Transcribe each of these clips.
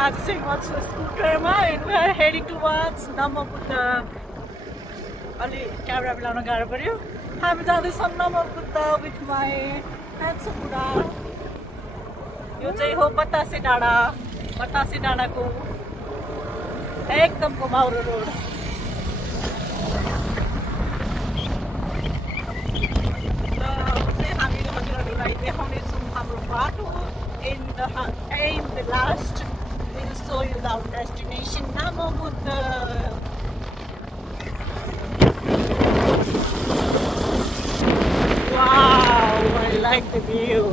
आज चाहिँ म छु स्कुटरमा and we are heading towards Namo Buddha. अलि क्यामेरा मिलाउन गाह्रो पर्यो. हामी जाँदैछौँ Namo Buddha with my handsome बुढा. यो चाहिँ हो बतासे डाँडा. बतासे डाँडाको एकदम घुमाउरो रोड. हामीले हजुरहरूलाई देखाउनेछौँ हाम्रो बाटो in the last. We will show you our destination, Namo Buddha. Wow, I like the view.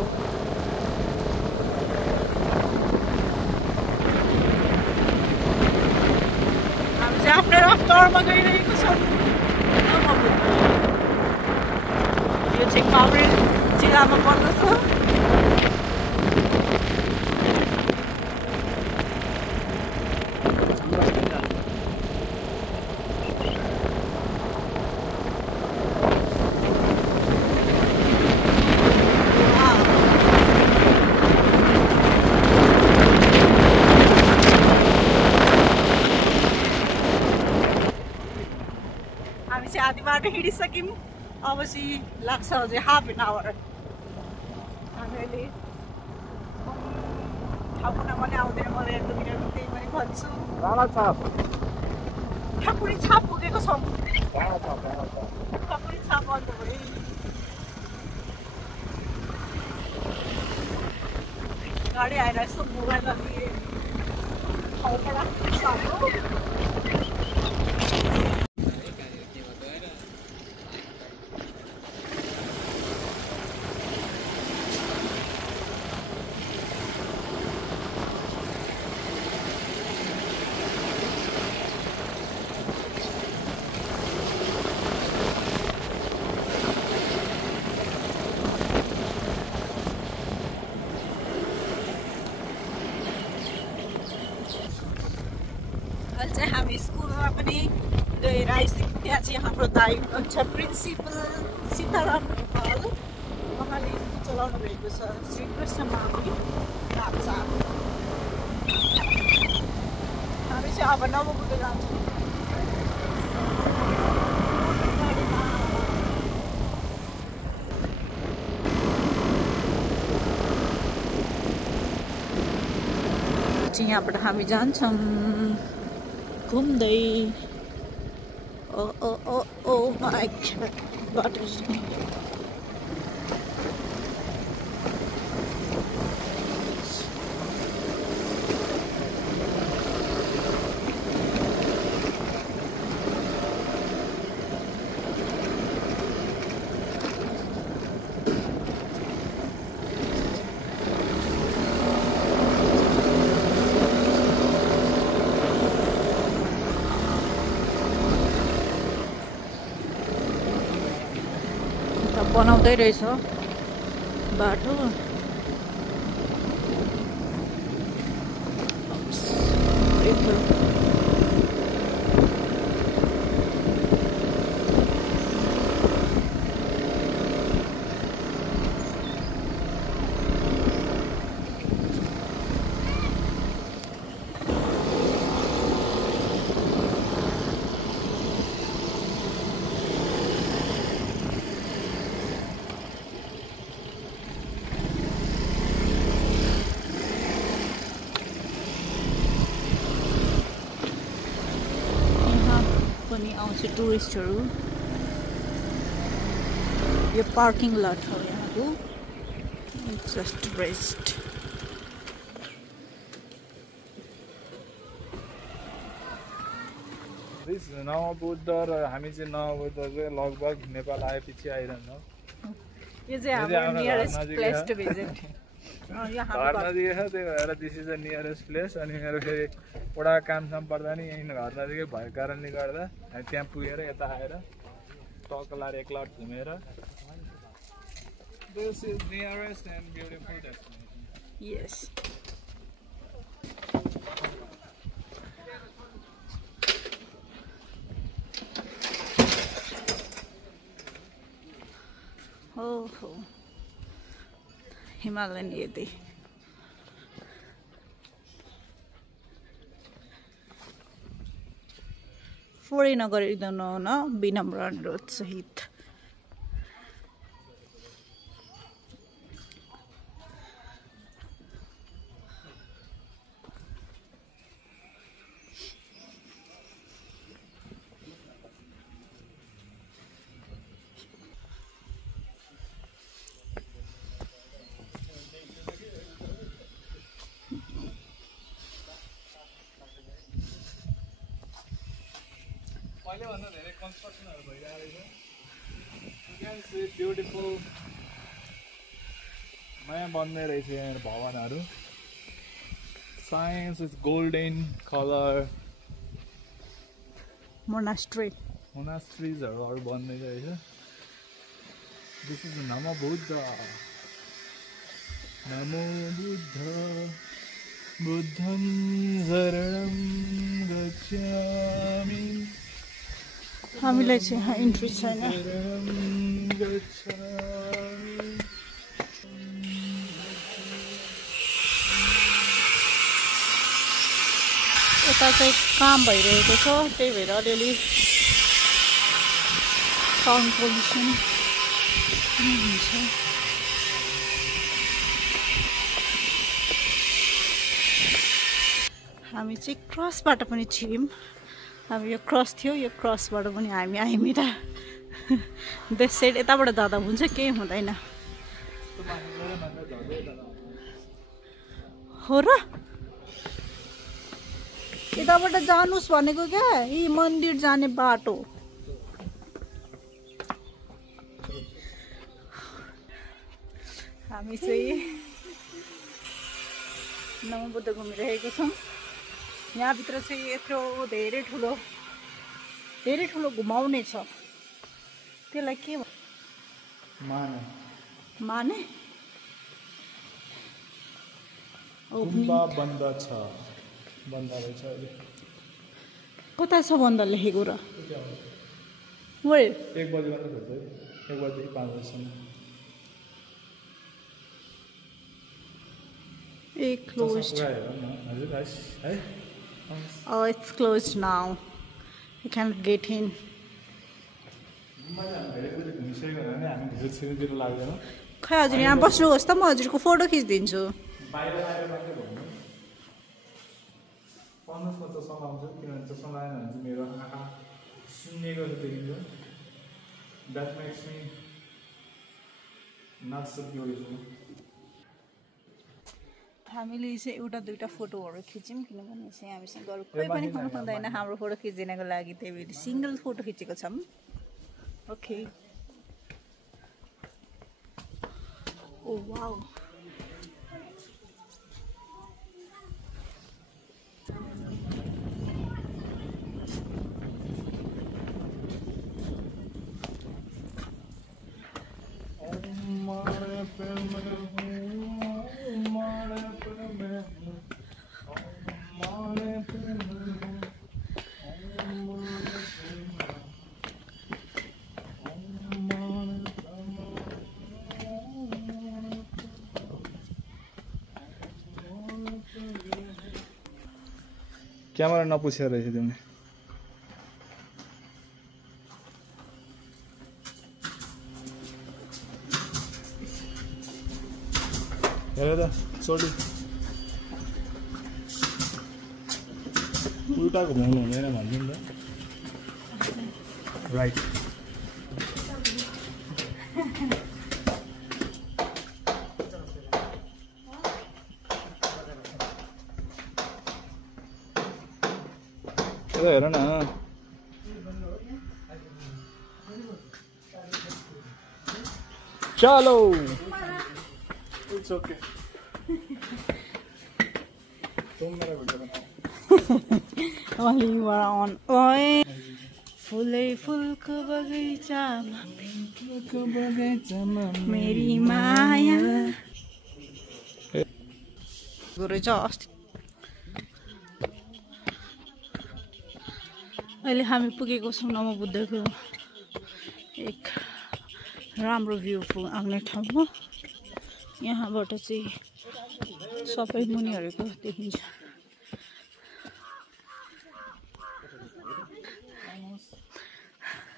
हामी चाहिँ आफ्नो रफ्तारमा गइरहेको छौँ Namo Buddha. यो चाहिँ काभ्रे जिल्लामा पर्दछ. हामी चाहिँ आधी बाटो हिँडिसक्यौँ. अब चाहिँ लाग्छ अझै हाफ एन आवर. हामी अहिले ठाकुना पनि आउँदैन मलाई एकदम त्यही पनि भन्छु. ठाकुरी छाप पुगेको छौँ. ठाकुरी छाप भन्नुभयो. गाडी आएर यस्तो मोबाइल लगिए ठाउँबाट सानो. अहिले चाहिँ हामी स्कुलमा पनि गएर आइसक्यौँ. त्यहाँ चाहिँ हाम्रो दाइ हुनुहुन्छ प्रिन्सिपल सीताराम नेपाल. उहाँले स्कुल चलाउनु भएको छ. श्रीकृष्ण मावि लाप्चा. हामी चाहिँ अब Namo Buddha जान्छौँ. यहाँबाट हामी जान्छौँ घुम्दै. ओ माई गॉड. बनाउँदै रहेछ बाटो. आउँछ टुरिस्टहरू. यो पार्किङ लट हो यहाँको. Just rest. Namo Buddha र हामी चाहिँ Namo Buddha चाहिँ लगभग नेपाल आएपछि आइरहन्छौँ. यो चाहिँ हाम्रो नियरेस्ट प्लेस टु भिजिट. घर नजिकै छ त्यही भएर this is the nearest place. अनि मेरो फेरि एउटा कामसाम पर्दा नि यहीँ घर नजिकै भएको कारणले गर्दा हामी त्यहाँ पुगेर यता आएर टक्कलार एकलट घुमेर. This is nearest and beautiful destination. Yes. Oh, Himalayan yeti. फोडै नगरिदिनु न विनम्र अनुरोध सहित। पहिलेभन्दा धेरै कन्स्ट्रक्सनहरु भइरहेको छ। यु क्यान सी ब्युटिफुल नयाँ बन्दै रहेछ यहाँ भवनहरु। Science is golden colour. मोनास्ट्रिजहरु अरु बन्दै रहेछ। दिस इज नमो बुद्ध। नमो बुद्ध बुद्धं शरणं गच्छामि। हामीलाई चाहिँ यहाँ इन्ट्री छैन। यता चाहिँ काम भइरहेको छ, त्यही भएर अलिअलि साउन्ड पोल्युसन हुन्छ। हामी चाहिँ क्रसबाट पनि छिर्यौँ। अब यो क्रस थियो, यो क्रसबाट पनि हामी आयौँ त। त्यस साइड यताबाट जाँदा हुन्छ, केही हुँदैन हो र। यताबाट जानुस् भनेको क्या, यी मन्दिर जाने बाटो। हामी चाहिँ नमो बुद्ध घुमिरहेको छौँ। यहाँभित्र चाहिँ यत्रो धेरै ठुलो घुमाउने छ। त्यसलाई के माने गुम्बा बन्द छ, बन्द रहेछ अहिले। कता छ बन्द लेखेको र? 1 बजे मात्र खोल्छ, 1 बजेदेखि 5 बजेसम्म। Closed. Oh, it's closed now. You can't get in. खै हजुर यहाँ बस्नुहोस् त, म हजुरको फोटो खिचिदिन्छु। हामीले चाहिँ एउटा दुईटा फोटोहरू खिच्यौँ, किनभने चाहिँ हामीसँग अरू कोही पनि हुनु हुँदैन हाम्रो फोटो खिचिदिनको लागि, त्यही भएर सिङ्गल फोटो खिचेको छौँ। ओके। ओ वाउ, क्यामेरा नपुछेर रहेछ तिमीले। हेर त छोडी उल्टा घुमाउनु हुँदैन भन्छु नि त। राइट। हेर न, चलो। It's okay. तुम मेरा वीडियो बनाओ। Only you are on. ओए फुलै फुलको बगैँचामा मेरी माया गरेछ अस्ति। अहिले हामी पुगेको छौँ नमो बुद्धको एक राम्रो भ्यू आउने ठाउँमा। यहाँबाट चाहिँ सबै मुनिहरूको देखिन्छ।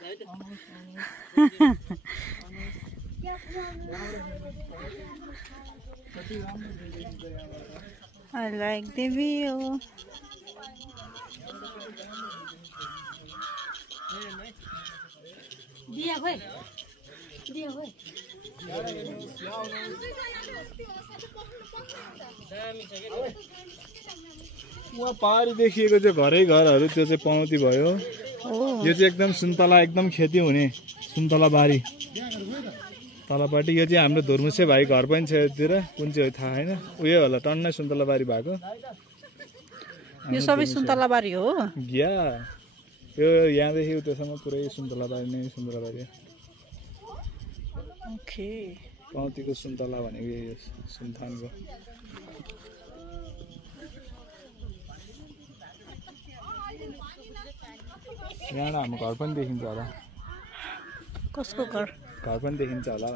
I like the view. वहाँ पहाडी देखिएको चाहिँ घरै घरहरू त्यो चाहिँ पनौती भयो। यो चाहिँ एकदम सुन्तला एकदम खेती हुने सुन्तला बारी तलपट्टि। यो चाहिँ हाम्रो धुर्मुसे भाइ घर पनि छ यतिर, कुन चाहिँ हो थाहा छैन। उयो होला टन्नै सुन्तला बारी भएको। यो सबै सुन्तला बारी हो। या यो यहाँदेखि उतासम्म पुरै सुन्तला बारी नै सुन्तला बारी। ओके पनौतीको सुन्तला भनेको यो सुन्तानको। यहाँ हाम्रो घर पनि देखिन्छ होला। कसको घर? घर पनि देखिन्छ होला।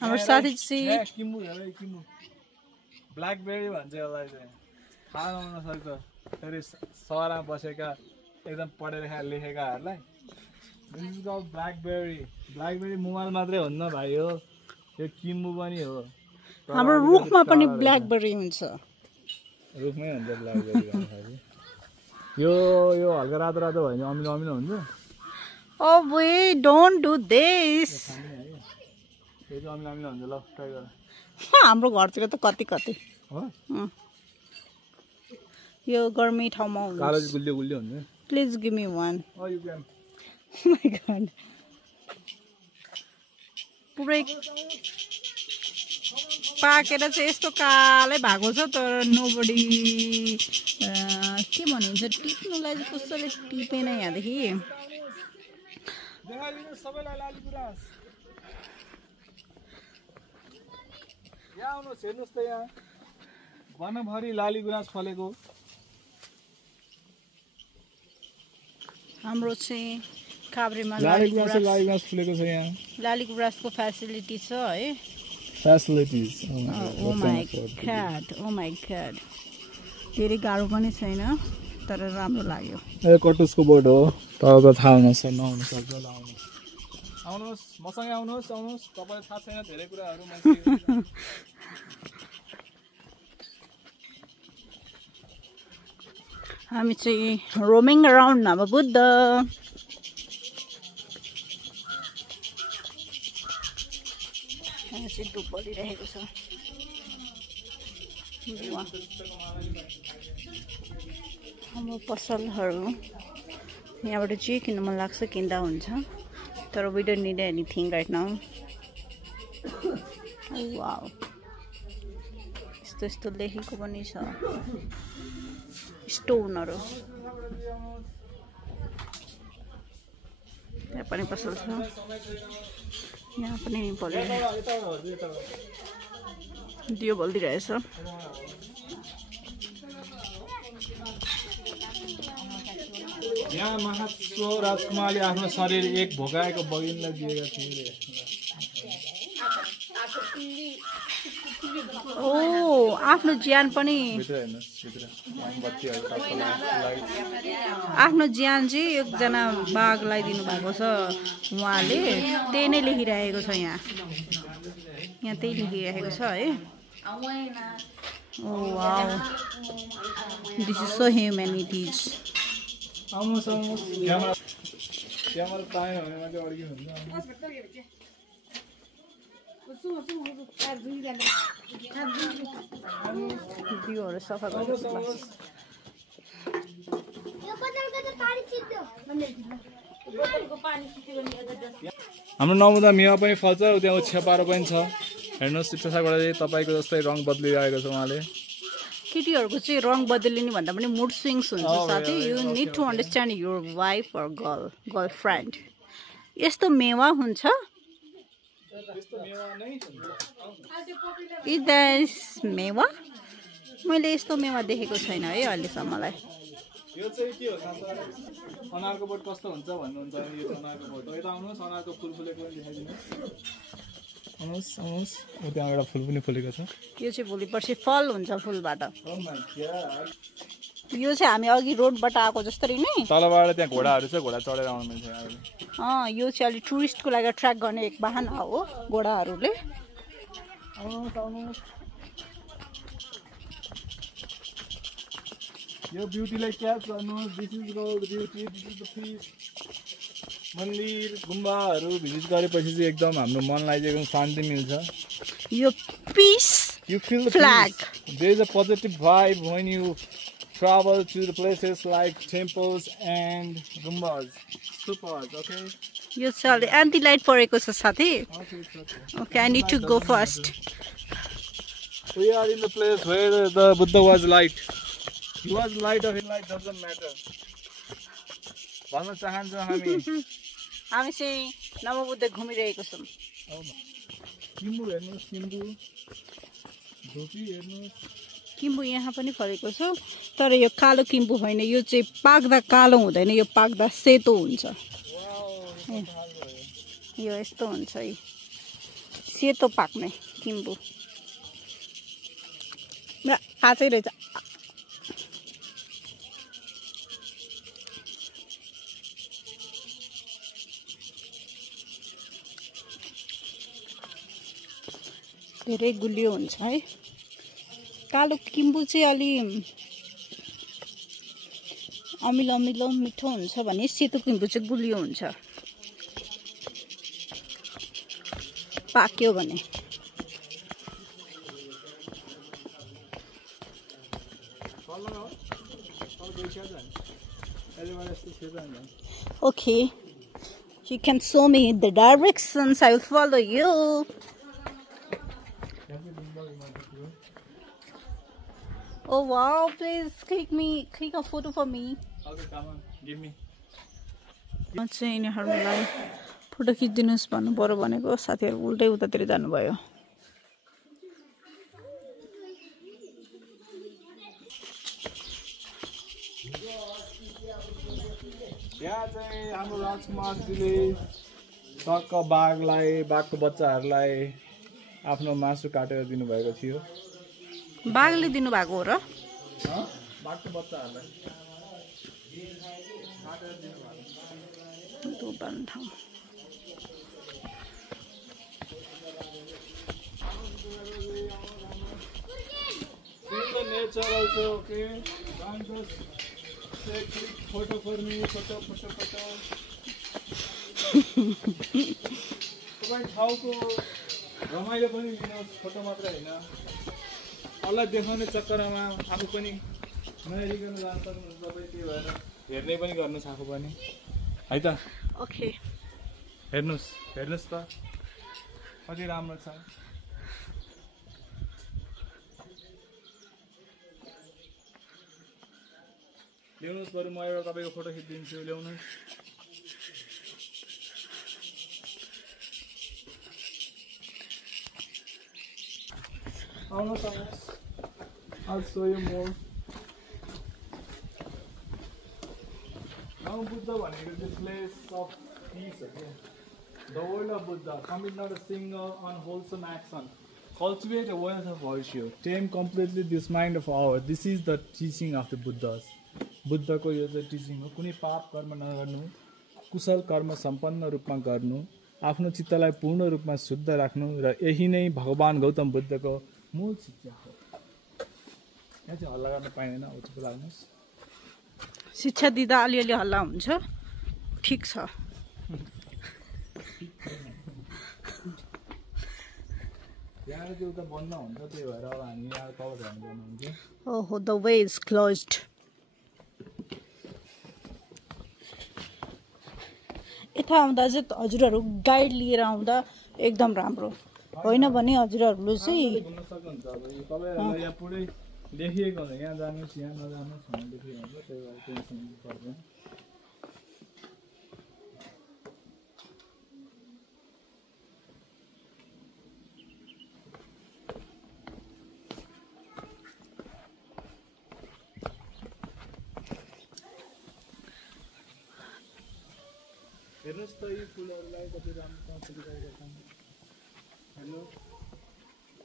हाम्रो साथी चाहिँ किम्बु हेर किम्बु ब्ल्याकबेरी भन्छ यसलाई चाहिँ। थाहा नहुन सक्छ फेरि सहरमा बसेका एकदम पढेर लेखेकाहरूलाई। This is called BlackBerry. BlackBerry mobile मात्रै हो न भाइ हो, यो किम्बु पनि हो। हाम्रो रुखमा पनि ब्ल्याकबेरी हुन्छ। रुखमै हुन्छ ब्ल्याकबेरी। यो यो हल्का रातो रातो भयो भने अमिलो अमिलो हुन्छ। Oh wait, don't do this. यो चाहिँ अमिलो अमिलो हुन्छ। ल ट्राई गर। हाम्रो घरतिर त कति कति हो। यो गर्मी ठाउँमा हुन्छ। कालो गुलियो गुलियो हुन्छ। Please give me one. Oh you can. Oh my god. पुरै पाकेर चाहिँ यस्तो कालै भएको छ तर नोबडी के भनिन्छ टिप्नुलाई चाहिँ कसैले टिपेन यहाँदेखि। सबैलाई लाली गुराँस यहाँ आउनुहोस् हेर्नुहोस् त यहाँ वनभरि लाली गुराँस फलेको। हाम्रो चाहिँ काभ्रेमा लाली गुराँस फुलेको छ यहाँ। लाली गुराँसको फेसिलिटी छ है। Facilities. Oh my God, oh my God. धेरै गाह्रो पनि छैन तर राम्रो लाग्यो। ए कटुसको बोट हो। तर त थाहा हुन सक्छ नहुन सक्छ। ल आउनुहोस् मसँगै आउनुहोस् आउनुहोस्। तपाईँलाई थाहा छैन धेरै कुराहरू। हामी चाहिँ रोमिङ अराउन्ड नवबुद्ध। यहाँ चाहिँ धुप बलिरहेको छ। हाम्रो पसलहरू यहाँबाट जे किन्नु मन लाग्छ किन्दा हुन्छ तर we don't need anything right now. Wow यस्तो यस्तो लेखेको पनि छ स्टोनहरू। यहाँ पनि पसल छ। यहाँ पनि दियो बल्दिरहेछ। यहाँ महात्सो राजकुमारले आफ्नो शरीर एक भोगाएको बगिनलाई दिएका थिए। ओ आफ्नो ज्यान पनि आफ्नो ज्यान चाहिँ एकजना बाघलाई दिनुभएको छ उहाँले। त्यही नै लेखिरहेको छ यहाँ। यहाँ त्यही लेखिरहेको छ है। Oh wow this is so humanities. आउनुहोस् आउनुहोस् क्यामेरा पाएन भने मात्रै अड्किनु हुन्छ। दियोहरू सफा हाम्रो नमुदा मेवा पनि फल्छ। त्यहाँ छेपारो पनि छ हेर्नुहोस्। त्यसबाट चाहिँ तपाईँको जस्तै रङ बदलिरहेको छ उहाँले। केटीहरूको चाहिँ रङ बदलिने भन्दा पनि मुड स्विङ्स हुन्छ साथै। You need to understand your wife or girlfriend. यस्तो मेवा हुन्छ। इज द्याट मेवा? मैले यस्तो मेवा देखेको छैन है अहिलेसम्मलाई। यो चाहिँ के हो अनारको बोट कस्तो हुन्छ भन्नुहुन्छ। यो अनारको बोट हो। यता आउनुहोस् अनारको फुल फुलेको पनि देखाइदिनुहोस्। आउनुहोस् आउनुहोस् त्यहाँ एउटा फुल पनि फुलेको छ। यो चाहिँ भोलि पर्सि फल हुन्छ फुलबाट। यो चाहिँ हामी अघि रोडबाट आएको जस्तै नै तलबाट त्यहाँ घोडाहरू छ घोडा चढेर आउनु मिल्छ यो चाहिँ अलि टुरिस्टको लागि ट्र्याक गर्ने एक बाहना हो घोडाहरूले यो ब्युटीलाई क्याच गर्नु this is called beauty this is the peace मन्दिर गुम्बाहरू भिजिट गरेपछि चाहिँ एकदम हाम्रो मनलाई चाहिँ एकदम शान्ति मिल्छ यो piece you feel the flag peace. There is a positive vibe when you travel to the places like temples and gumbas stupas okay यो चाहिँ एन्टी लाइट परेको छ साथी okay I need to go first we are in the place where the Buddha was light he was light or light doesn't matter भन्न चाहन्छौँ हामी चाहिँ नमोबुद्ध घुमिरहेको छौँ किम्बु हेर्नुहोस् किम्बु धोपी हेर्नुहोस् किम्बु यहाँ पनि फलेको छ तर यो कालो किम्बु होइन यो चाहिँ पाक्दा कालो हुँदैन यो पाक्दा सेतो हुन्छ यो यस्तो हुन्छ है सेतो पाक्ने किम्बु काँचै रहेछ धेरै गुलियो हुन्छ है कालो किम्बु चाहिँ अलि अमिलो अमिलो मिठो हुन्छ भने सेतो किम्बु चाहिँ गुलियो हुन्छ पाक्यो भने Okay, you can show me the directions. I will follow you. Oh wow, please click a photo for me. Okay, come on, give me. म चाहिँ यिनीहरूलाई फोटो खिचिदिनुस् भन्नु पर्यो भनेको साथीहरु उल्टै उतातिर जानुभयो यहाँ चाहिँ हाम्रो राजकुमारजीले टक्क बाघको बच्चाहरूलाई आफ्नो मासु काटेर दिनुभएको थियो बाघले दिनुभएको हो र बाघको बच्चाहरूलाई काटेर दिनुभएको दोबान ठाउँ In the nature also, okay? Don't just say photo for me, photo. तपाईँ ठाउँको रमाइलो पनि लिनुहोस् फोटो मात्र होइन अरूलाई देखाउने चक्करमा आफू पनि नहेरिकन जान सक्नुहुन्छ तपाईँ त्यही भएर हेर्ने पनि गर्नुहोस् आफू पनि है त ओके हेर्नुहोस् त कति राम्रो छ ल्याउनुहोस् बरु म एउटा तपाईँको फोटो खिचिदिन्छु ल्याउनुहोस् आउनुहोस् I'll show you more now Buddha भनेको the place of peace okay the world of Buddha commit not a single unwholesome action cultivate a wealth of virtue tame completely this mind of ours this is the teaching of the Buddhas बुद्धको यो चाहिँ teaching हो कुनै पाप कर्म नगर्नु कुशल कर्म सम्पन्न रूपमा गर्नु आफ्नो चित्तलाई पूर्ण रूपमा शुद्ध राख्नु र यही नै भगवान गौतम बुद्धको मूल शिक्षा हो यहाँ चाहिँ हल्ला गर्न पाइँदैन अब चुप लाग्नुहोस् शिक्षा दिँदा अलिअलि हल्ला हुन्छ ठिक छ यहाँ चाहिँ उता बन्द हुन्छ त्यही भएर अब हामी यहाँ कभर गर्नुहुन्छ ओहो द वे इज क्लोज्ड यता आउँदा चाहिँ हजुरहरू गाइड लिएर आउँदा एकदम राम्रो होइन भने हजुरहरूले चाहिँ घुम्न सक्नुहुन्छ अब तपाईँहरूलाई यहाँ पुरै देखिएको हुन्छ यहाँ जानुहोस् यहाँ नजानुहोस् भन्ने देखिएको हुन्छ त्यही भएर टेन्सन पर्दैन हेर्नुहोस् त यी फुलहरूलाई कति राम्रो फुलिरहेका छन् हेर्नु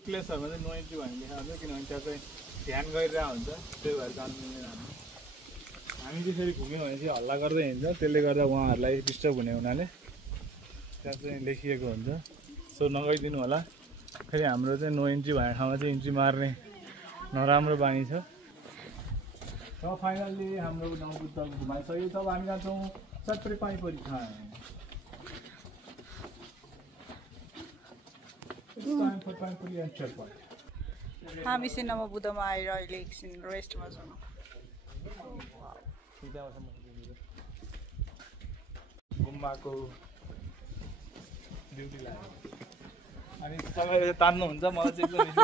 प्लेसहरूमा चाहिँ नो इन्ट्री भन्ने लेखा हुन्छ किनभने त्यहाँ चाहिँ ध्यान गरिरहेको हुन्छ त्यही भएर जानु मिल्दैन हामी हामी त्यसरी घुम्यौँ भने चाहिँ हल्ला गर्दै हिँड्छ, त्यसले गर्दा उहाँहरूलाई डिस्टर्ब हुने हुनाले त्यहाँ चाहिँ लेखिएको हुन्छ। सो नगइदिनु होला। फेरि हाम्रो चाहिँ नो इन्ट्री भन्ने ठाउँमा चाहिँ इन्ट्री मार्ने नराम्रो बानी छ। र फाइनल्ली हाम्रो नमोबुद्ध घुमाइसक्यो। तब हामी जान्छौँ चटपटे पानीपुरी खान। हामी चाहिँ नमोबुद्धमा आएर अहिले एकछिन रेस्टमा छौँ। गुम्बाको ड्युटी लाग्यो अनि सबैले तान्नुहुन्छ मलाई चाहिँ एकदम